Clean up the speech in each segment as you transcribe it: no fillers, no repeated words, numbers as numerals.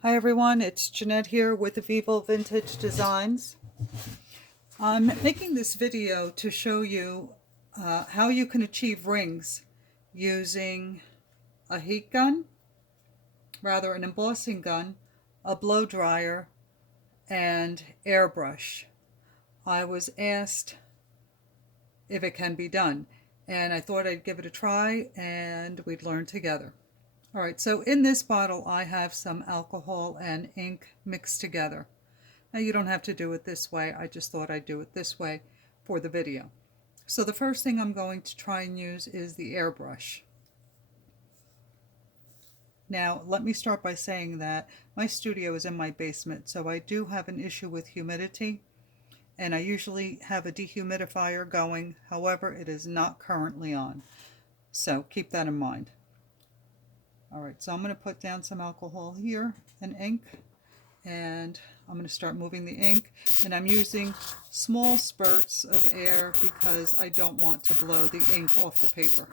Hi everyone, it's Jeanette here with Vivo Vintage Designs. I'm making this video to show you how you can achieve rings using a heat gun, rather an embossing gun, a blow dryer, and airbrush. I was asked if it can be done, and I thought I'd give it a try and we'd learn together. Alright, so in this bottle I have some alcohol and ink mixed together. Now you don't have to do it this way, I just thought I'd do it this way for the video. So the first thing I'm going to try and use is the airbrush. Now let me start by saying that my studio is in my basement, so I do have an issue with humidity, and I usually have a dehumidifier going, however it is not currently on. So keep that in mind. Alright, so I'm going to put down some alcohol here and ink, and I'm going to start moving the ink, and I'm using small spurts of air because I don't want to blow the ink off the paper.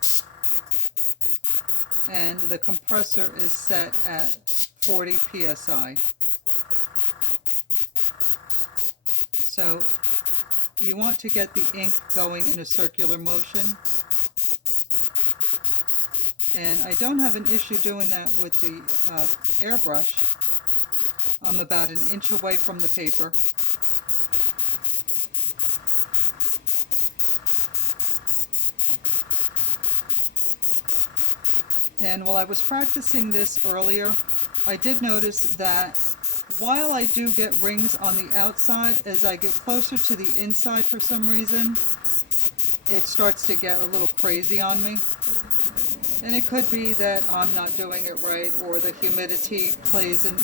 And the compressor is set at 40 psi. So you want to get the ink going in a circular motion. And I don't have an issue doing that with the airbrush. I'm about an inch away from the paper. And while I was practicing this earlier, I did notice that while I do get rings on the outside, as I get closer to the inside for some reason, it starts to get a little crazy on me. And it could be that I'm not doing it right, or the humidity plays and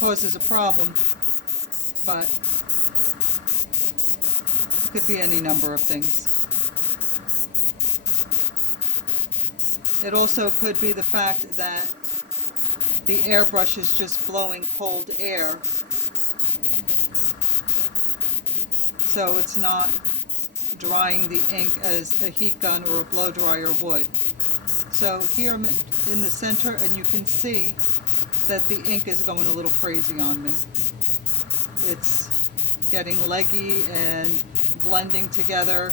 causes a problem. But it could be any number of things. It also could be the fact that the airbrush is just blowing cold air, so it's not drying the ink as a heat gun or a blow dryer would. So here I'm in the center, and you can see that the ink is going a little crazy on me. It's getting leggy and blending together.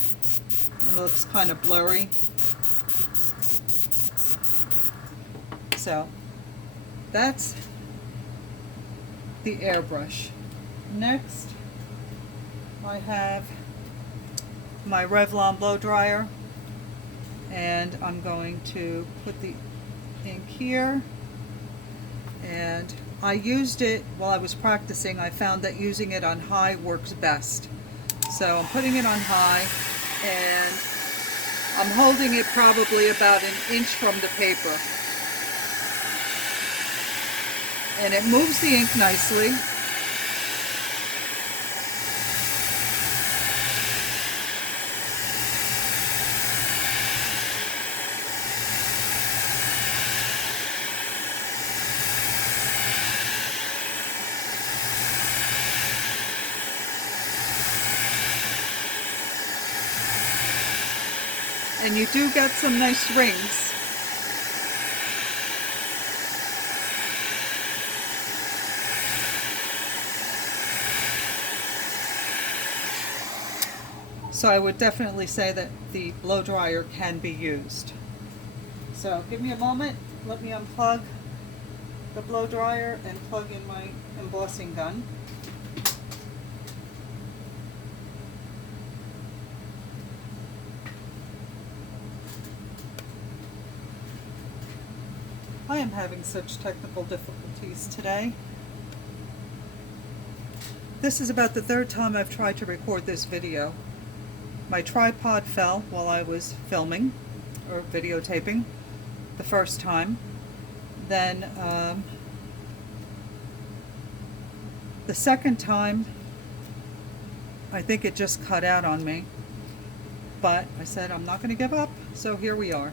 It looks kind of blurry. So that's the airbrush. Next, I have my Revlon blow dryer, and I'm going to put the ink here, and I used it while I was practicing. I found that using it on high works best. So I'm putting it on high, and I'm holding it probably about an inch from the paper. And it moves the ink nicely. And you do get some nice rings. So I would definitely say that the blow dryer can be used. So give me a moment, let me unplug the blow dryer and plug in my embossing gun. I am having such technical difficulties today. This is about the third time I've tried to record this video. My tripod fell while I was filming or videotaping the first time. Then the second time, I think it just cut out on me. But I said I'm not going to give up, so here we are.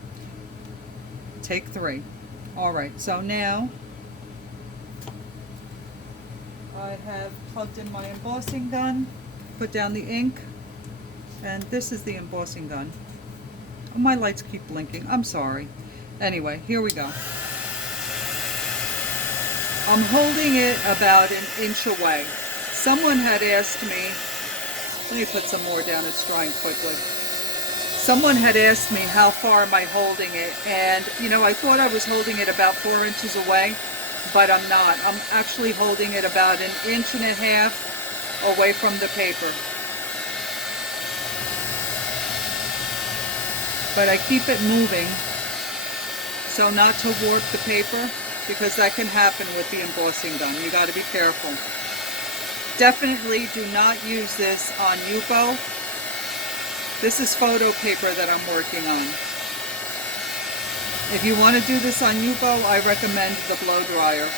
Take 3. Alright, so now I have plugged in my embossing gun, put down the ink, and this is the embossing gun. Oh, my lights keep blinking, I'm sorry. Anyway, here we go. I'm holding it about an inch away. Someone had asked me, let me put some more down, it's drying quickly. Someone had asked me how far am I holding it, and you know, I thought I was holding it about 4 inches away, but I'm not. I'm actually holding it about 1.5 inches away from the paper. But I keep it moving so not to warp the paper, because that can happen with the embossing gun. You got to be careful. Definitely do not use this on Yupo. This is photo paper that I'm working on. If you want to do this on Yupo, I recommend the blow dryer.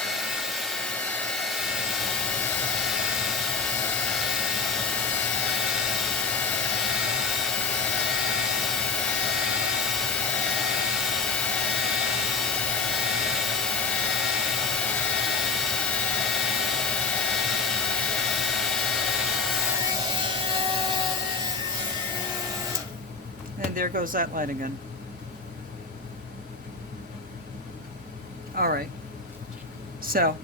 And there goes that light again. Alright, so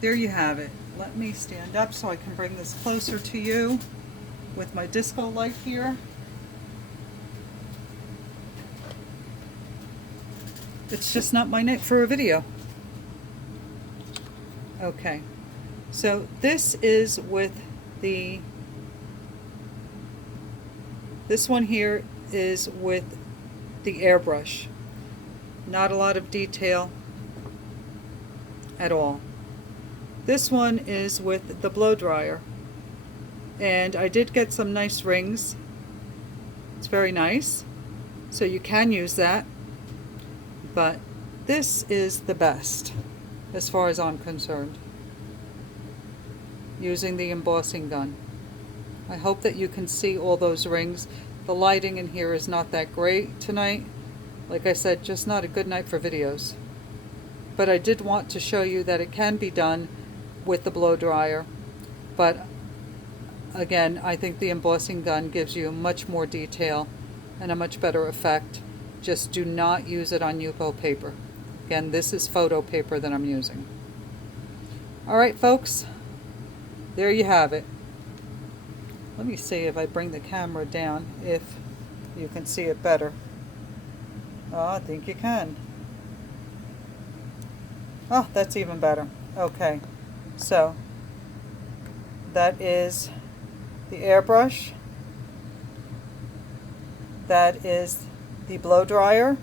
there you have it. Let me stand up so I can bring this closer to you with my disco light here. It's just not my night for a video. Okay, so this is with this one here is with the airbrush. Not a lot of detail at all. This one is with the blow dryer, and I did get some nice rings. It's very nice, so you can use that, but this is the best as far as I'm concerned, using the embossing gun. I hope that you can see all those rings. The lighting in here is not that great tonight. Like I said, just not a good night for videos. But I did want to show you that it can be done with the blow dryer. But again, I think the embossing gun gives you much more detail and a much better effect. Just do not use it on Yupo paper. Again, this is photo paper that I'm using. Alright folks, there you have it. Let me see if I bring the camera down, if you can see it better. Oh, I think you can. Oh, that's even better. Okay, so that is the airbrush. That is the blow dryer.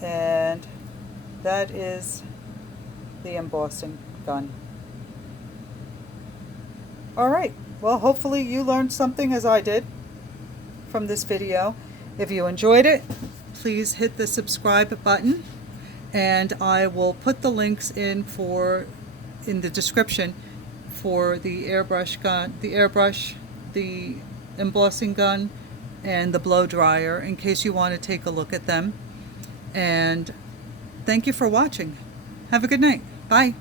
And that is the embossing gun. Alright. Well, hopefully you learned something as I did from this video. If you enjoyed it, please hit the subscribe button, and I will put the links in the description for the airbrush gun, the embossing gun, and the blow dryer, in case you want to take a look at them. And thank you for watching. Have a good night. Bye.